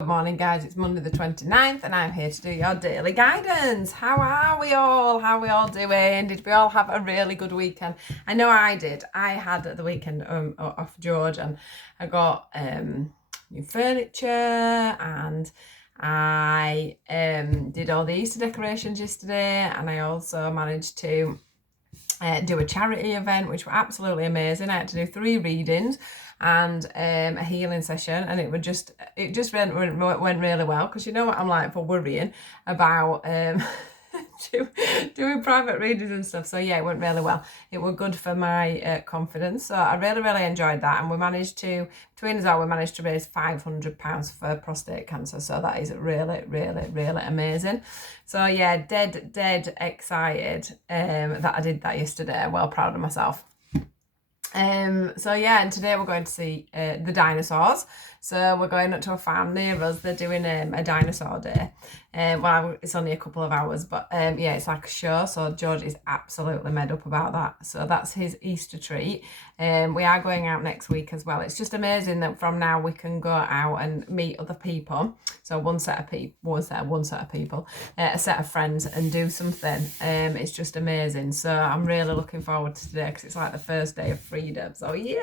Good morning, guys. It's Monday the 29th and I'm here to do your daily guidance. How are we all? How are we all doing? Did we all have a really good weekend? I know I did. I had the weekend off George and I got new furniture and I did all the Easter decorations yesterday, and I also managed to do a charity event, which were absolutely amazing. I had to do 3 readings and a healing session, and it just went really well, because you know what I'm like for worrying about doing private readings and stuff. So yeah, it went really well. It was good for my confidence. So I really enjoyed that, and we managed to, between us all, we managed to raise £500 for prostate cancer. So that is really amazing. So yeah, dead excited that I did that yesterday. Well proud of myself. So yeah, and today we're going to see the dinosaurs. So we're going up to a farm near us. They're doing a dinosaur day. Well, it's only a couple of hours, but yeah, it's like a show. So George is absolutely made up about that. So that's his Easter treat. We are going out next week as well. It's just amazing that from now we can go out and meet other people. So one set of people, a set of friends, and do something. It's just amazing. So I'm really looking forward to today, because it's like the first day of freedom. So yay!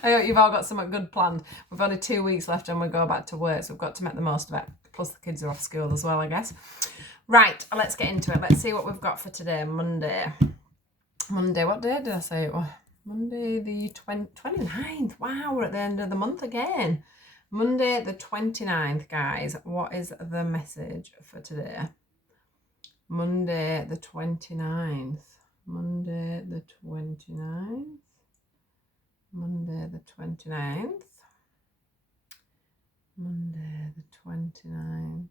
I hope you've all got something good planned. We've only 2 weeks left and we go back to work, so we've got to make the most of it. Plus the kids are off school as well, I guess. Right, let's get into it. Let's see what we've got for today. Monday, what day did I say it was? Monday the 29th. Wow, we're at the end of the month again. Monday the 29th, guys. What is the message for today? Monday the 29th. Monday the 29th. Monday the 29th. Monday the 29th.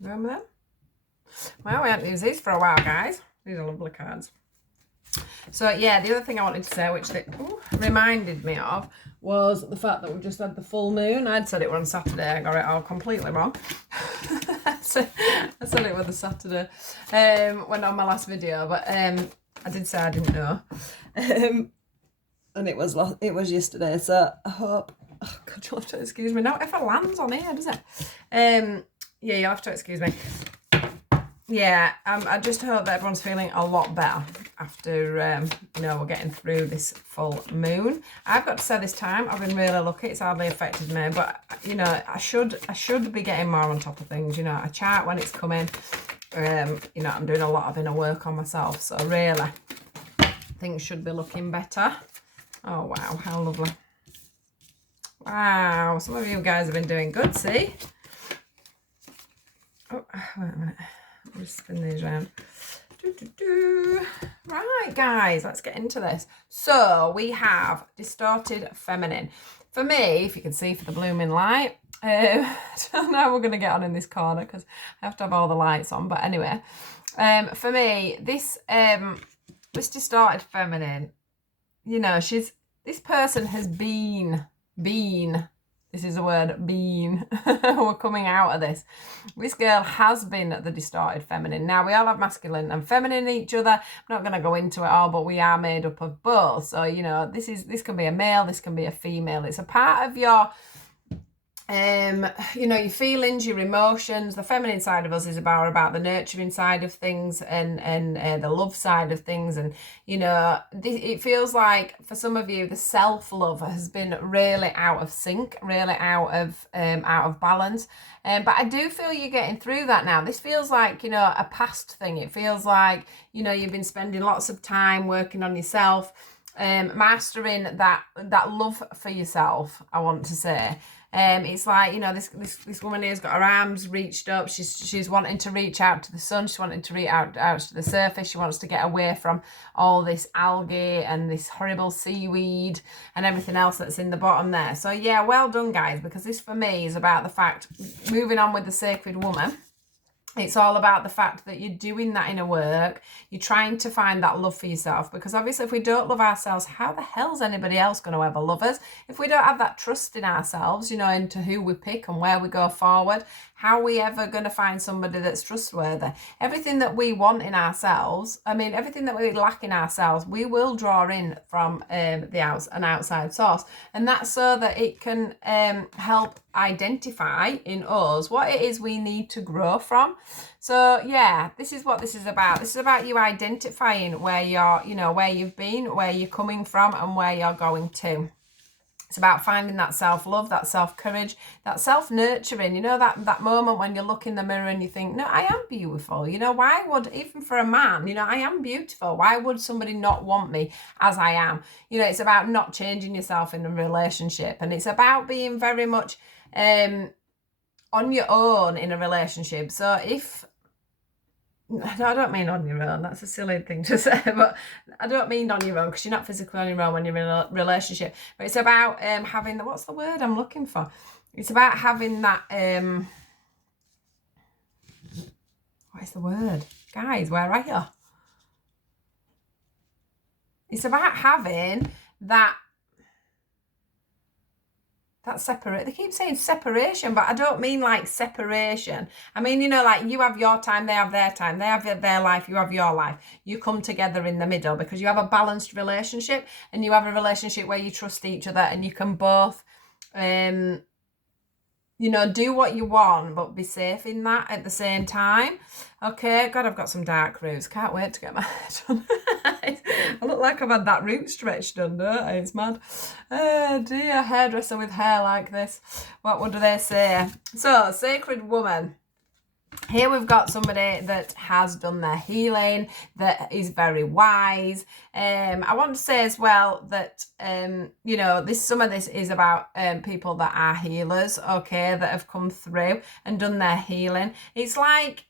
Remember them? Well, we haven't used these for a while, guys. These are lovely cards. So yeah, the other thing I wanted to say, which they reminded me of, was the fact that we've just had the full moon. I'd said it was on Saturday. I got it all completely wrong. I said it was a Saturday when on my last video, but I did say I didn't know. And it was yesterday. So I hope. Oh God, you'll have to excuse me. No, if it lands on here, does it? Yeah, you'll have to excuse me. Yeah, I just hope that everyone's feeling a lot better after, we're getting through this full moon. I've got to say, this time I've been really lucky. It's hardly affected me, but, I should be getting more on top of things. I chart when it's coming. I'm doing a lot of inner work on myself, so really, things should be looking better. Oh, wow, how lovely. Wow, some of you guys have been doing good, see? Oh, wait a minute. Just spin these around. Right, guys, let's get into this. So we have distorted feminine. For me, if you can see for the blooming light, I don't know how we're going to get on in this corner because I have to have all the lights on. But anyway, for me, this distorted feminine, this person has been. This is the word, been. We're coming out of this. This girl has been the distorted feminine. Now, we all have masculine and feminine in each other. I'm not going to go into it all, but we are made up of both. So, this can be a male, this can be a female. It's a part of your, your feelings, your emotions. The feminine side of us is about the nurturing side of things and the love side of things. And, it feels like for some of you, the self-love has been really out of sync, really out of balance. But I do feel you're getting through that now. This feels like, a past thing. It feels like, you've been spending lots of time working on yourself, mastering that love for yourself, I want to say. It's like, this woman here's got her arms reached up. She's wanting to reach out to the sun. She's wanting to reach out to the surface. She wants to get away from all this algae and this horrible seaweed and everything else that's in the bottom there. So yeah, well done, guys, because this for me is about the fact, moving on with the sacred woman. It's all about the fact that you're doing that inner work. You're trying to find that love for yourself, because obviously if we don't love ourselves, how the hell's anybody else going to ever love us? If we don't have that trust in ourselves, into who we pick and where we go forward, how are we ever going to find somebody that's trustworthy? Everything that we want in ourselves, I mean, everything that we lack in ourselves, we will draw in from an outside source. And that's so that it can help identify in us what it is we need to grow from. So yeah, this is what this is about. This is about you identifying where you're, where you've been, where you're coming from, and where you're going to. It's about finding that self-love, that self-courage, that self-nurturing, that moment when you look in the mirror and you think, no, I am beautiful. Why would, even for a man, I am beautiful. Why would somebody not want me as I am? It's about not changing yourself in a relationship. And it's about being very much on your own in a relationship. So if, no, I don't mean on your own. That's a silly thing to say, but I don't mean on your own, because you're not physically on your own when you're in a relationship. But it's about having the, what's the word I'm looking for? It's about having that, what is the word? Guys, where are you? It's about having that separate. They keep saying separation, but I don't mean like separation. I mean, like you have your time, they have their time, they have their life, you have your life. You come together in the middle because you have a balanced relationship, and you have a relationship where you trust each other, and you can both do what you want, but be safe in that at the same time. Okay, God, I've got some dark roots. Can't wait to get my hair done. I look like I've had that root stretched done, don't I? It's mad. Oh dear, hairdresser with hair like this. What would they say? So, sacred woman. Here we've got somebody that has done their healing, that is very wise. I want to say as well that, some of this is about people that are healers, okay, that have come through and done their healing. It's like,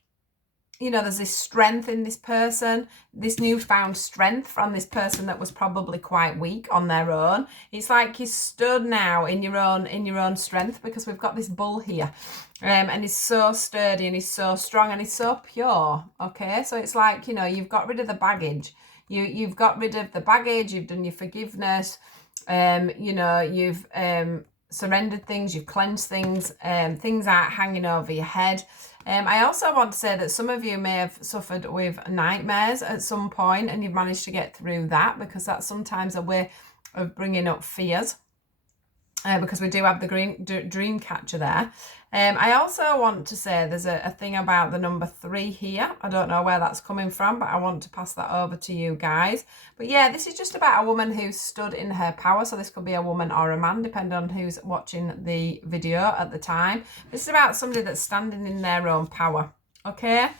there's this strength in this person, this newfound strength from this person that was probably quite weak on their own. It's like you stood now in your own strength, because we've got this bull here. And he's so sturdy, and he's so strong, and he's so pure. Okay, so it's like, you've got rid of the baggage. You've got rid of the baggage. You've done your forgiveness. You've surrendered things. You've cleansed things. Things aren't hanging over your head. I also want to say that some of you may have suffered with nightmares at some point, and you've managed to get through that, because that's sometimes a way of bringing up fears. Because we do have the dream catcher there. I also want to say there's a thing about the number 3 here. I don't know where that's coming from, but I want to pass that over to you guys. But yeah, this is just about a woman who stood in her power. So this could be a woman or a man, depending on who's watching the video at the time. This is about somebody that's standing in their own power. Okay?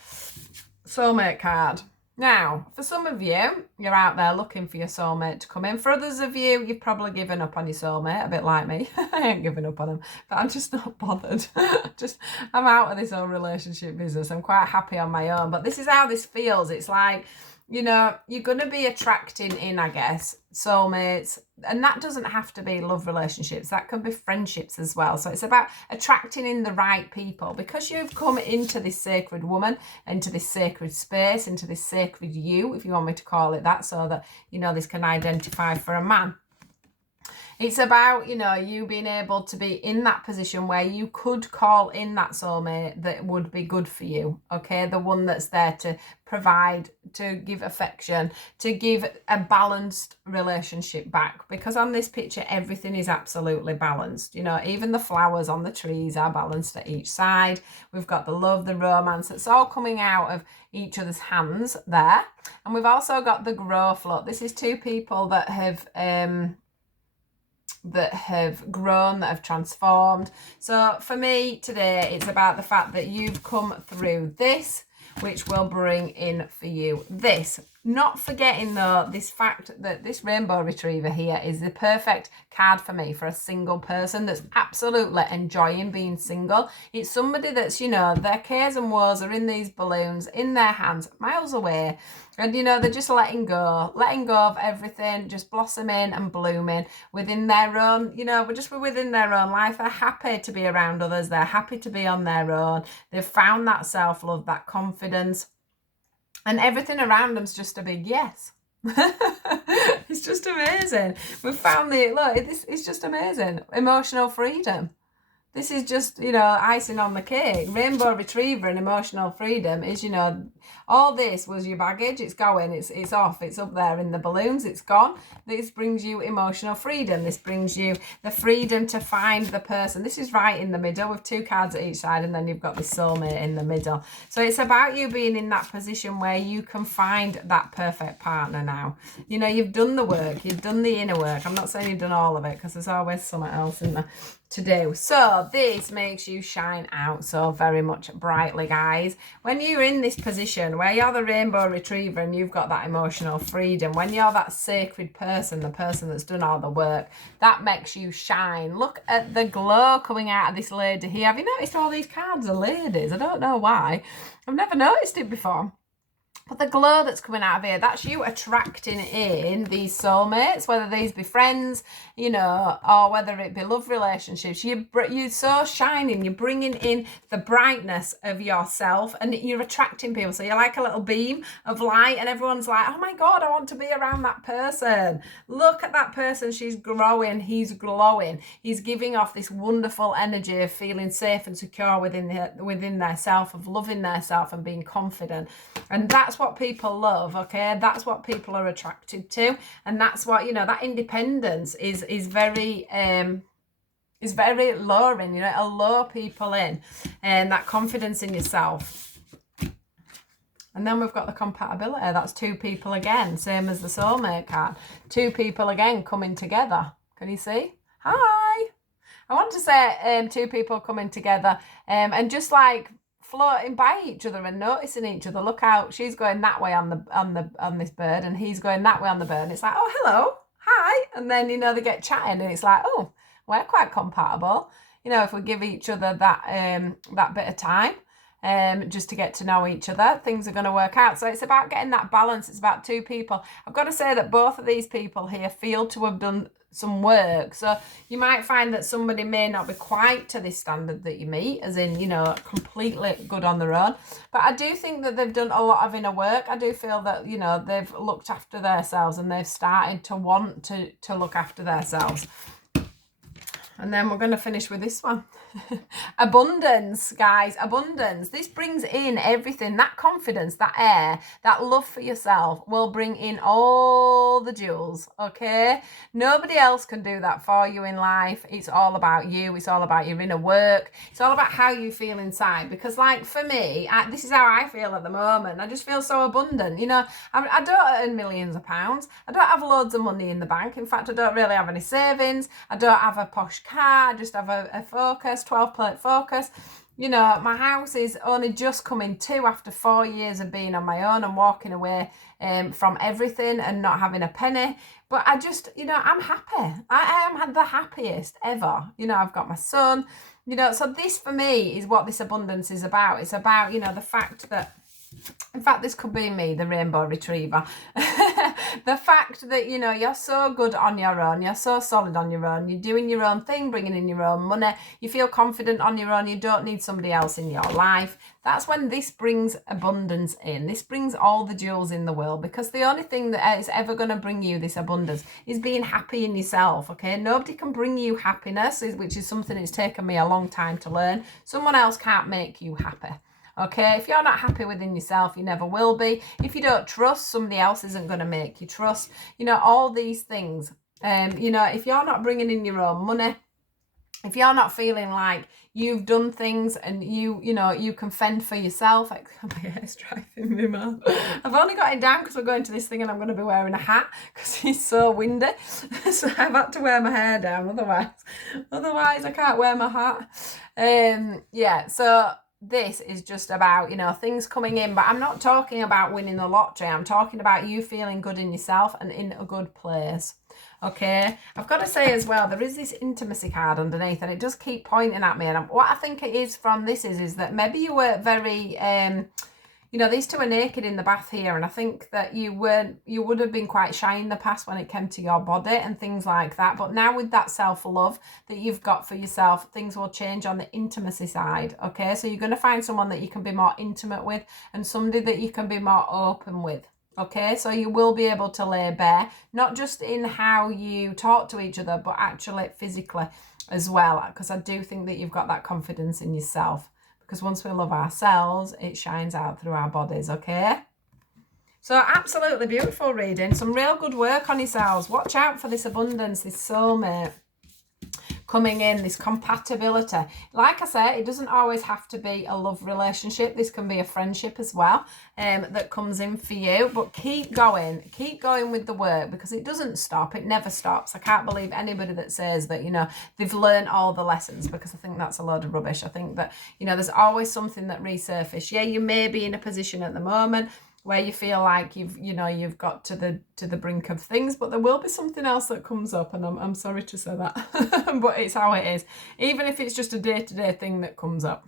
Soulmate card. Now, for some of you, you're out there looking for your soulmate to come in. For others of you, you've probably given up on your soulmate, a bit like me. I ain't given up on him, but I'm just not bothered. I'm out of this whole relationship business. I'm quite happy on my own. But this is how this feels. It's like, you're going to be attracting in, I guess, soulmates. And that doesn't have to be love relationships. That can be friendships as well. So it's about attracting in the right people, because you've come into this sacred woman, into this sacred space, into this sacred you, if you want me to call it that, so that, this can identify for a man. It's about, you being able to be in that position where you could call in that soulmate that would be good for you, okay? The one that's there to provide, to give affection, to give a balanced relationship back. Because on this picture, everything is absolutely balanced. Even the flowers on the trees are balanced at each side. We've got the love, the romance. It's all coming out of each other's hands there. And we've also got the growth. Look, this is 2 people that have grown, that have transformed. So for me today, it's about the fact that you've come through this, which will bring in for you this. Not forgetting though, this fact that this rainbow retriever here is the perfect card for me, for a single person that's absolutely enjoying being single. It's somebody that's, their cares and woes are in these balloons, in their hands, miles away. And, they're just letting go of everything, just blossoming and blooming within their own, just within their own life. They're happy to be around others. They're happy to be on their own. They've found that self-love, that confidence. And everything around them's just a big yes. It's just amazing. We've found it's just amazing. Emotional freedom. This is just, you know, icing on the cake. Rainbow Retriever and emotional freedom is, you know, all this was your baggage. It's going, it's off, it's up there in the balloons, it's gone. This brings you emotional freedom. This brings you the freedom to find the person. This is right in the middle with 2 cards at each side, and then you've got this soulmate in the middle. So it's about you being in that position where you can find that perfect partner now. You know, you've done the work, you've done the inner work. I'm not saying you've done all of it, because there's always something else in there to do. So this makes you shine out so very much brightly, guys. When you're in this position where you're the rainbow retriever and you've got that emotional freedom, when you're that sacred person, the person that's done all the work, that makes you shine. Look at the glow coming out of this lady here. Have you noticed all these cards are ladies? I don't know why. I've never noticed it before. But the glow that's coming out of here, that's you attracting in these soulmates, whether these be friends, you know, or whether it be love relationships. You're so shining. You're bringing in the brightness of yourself, and you're attracting people. So you're like a little beam of light, and everyone's like, oh my God, I want to be around that person. Look at that person. She's growing. He's glowing. He's giving off this wonderful energy of feeling safe and secure within their self, of loving their self and being confident. And that's what people love, okay? That's what people are attracted to, and that's what, you know, that independence is very luring. You know, it'll lure people in, and that confidence in yourself. And then we've got the compatibility. That's 2 people again, same as the soulmate card. 2 people again coming together. Can you see? Hi. I want to say 2 people coming together, and just like floating by each other and noticing each other. Look out, she's going that way on this bird, and he's going that way on the bird. And it's like, oh, hello, hi. And then, you know, they get chatting, and it's like, oh, we're quite compatible. You know, if we give each other that bit of time, just to get to know each other, things are going to work out. So it's about getting that balance. It's about 2 people. I've got to say that both of these people here feel to have done some work. So you might find that somebody may not be quite to this standard that you meet, as in, you know, completely good on their own. But I do think that they've done a lot of inner work. I do feel that, you know, they've looked after themselves, and they've started to want to look after themselves. And then we're going to finish with this one. Abundance, guys, abundance. This brings in everything. That confidence, that air, that love for yourself will bring in all the jewels, okay? Nobody else can do that for you in life. It's all about you. It's all about your inner work. It's all about how you feel inside. Because, like, for me, this is how I feel at the moment. I just feel so abundant. You know, I don't earn millions of pounds. I don't have loads of money in the bank. In fact, I don't really have any savings. I don't have a posh car. I just have a Focus, 12-plate Focus. You know, my house is only just coming to after 4 years of being on my own and walking away from everything and not having a penny. But I just, you know, I'm happy. I am the happiest ever. You know, I've got my son, you know, so this for me is what this abundance is about. It's about, you know, the fact that, in fact, this could be me, the rainbow retriever. The fact that, you know, you're so good on your own. You're so solid on your own. You're doing your own thing, bringing in your own money. You feel confident on your own. You don't need somebody else in your life. That's when this brings abundance in. This brings all the jewels in the world, because the only thing that is ever going to bring you this abundance is being happy in yourself, okay? Nobody can bring you happiness, which is something it's taken me a long time to learn. Someone else can't make you happy. Okay, if you're not happy within yourself, you never will be. If you don't trust, somebody else isn't going to make you trust. You know, all these things. You know, if you're not bringing in your own money, if you're not feeling like you've done things and you know, you can fend for yourself. My hair's driving me mad. I've only got it down because we're going to this thing and I'm going to be wearing a hat because it's so windy. So I've had to wear my hair down, otherwise I can't wear my hat. Yeah, so this is just about, you know, things coming in, but I'm not talking about winning the lottery. I'm talking about you feeling good in yourself and in a good place. Okay, I've got to say as well, there is this intimacy card underneath, and it does keep pointing at me. And what I think it is from this is that maybe you were very, you know, these 2 are naked in the bath here, and I think that you would have been quite shy in the past when it came to your body and things like that. But now with that self-love that you've got for yourself, things will change on the intimacy side, okay? So you're going to find someone that you can be more intimate with and somebody that you can be more open with. Okay, so you will be able to lay bare, not just in how you talk to each other, but actually physically. as well, because I do think that you've got that confidence in yourself, because once we love ourselves, it shines out through our bodies, okay? So absolutely beautiful reading. Some real good work on yourselves. Watch out for this abundance, this soulmate coming in, this compatibility. Like I said, it doesn't always have to be a love relationship. This can be a friendship as well, that comes in for you. But keep going with the work, because it doesn't stop. It never stops. I can't believe anybody that says that, you know, they've learned all the lessons, because I think that's a load of rubbish. I think that, you know, there's always something that resurfaces. Yeah, you may be in a position at the moment where you feel like you've got to the brink of things, but there will be something else that comes up, and I'm sorry to say that, but it's how it is, even if it's just a day-to-day thing that comes up.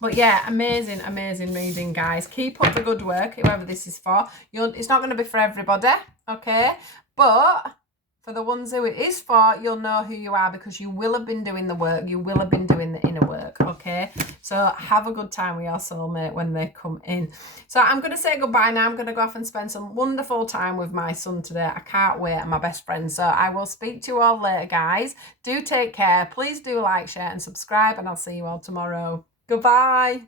But yeah, amazing reading, guys. Keep up the good work, whoever this is for. It's not going to be for everybody, okay, but for the ones who it is for, you'll know who you are, because you will have been doing the work. You will have been doing the inner work, okay? So have a good time with your soulmate when they come in. So I'm going to say goodbye now. I'm going to go off and spend some wonderful time with my son today. I can't wait, and my best friend. So I will speak to you all later, guys. Do take care. Please do like, share, and subscribe, and I'll see you all tomorrow. Goodbye.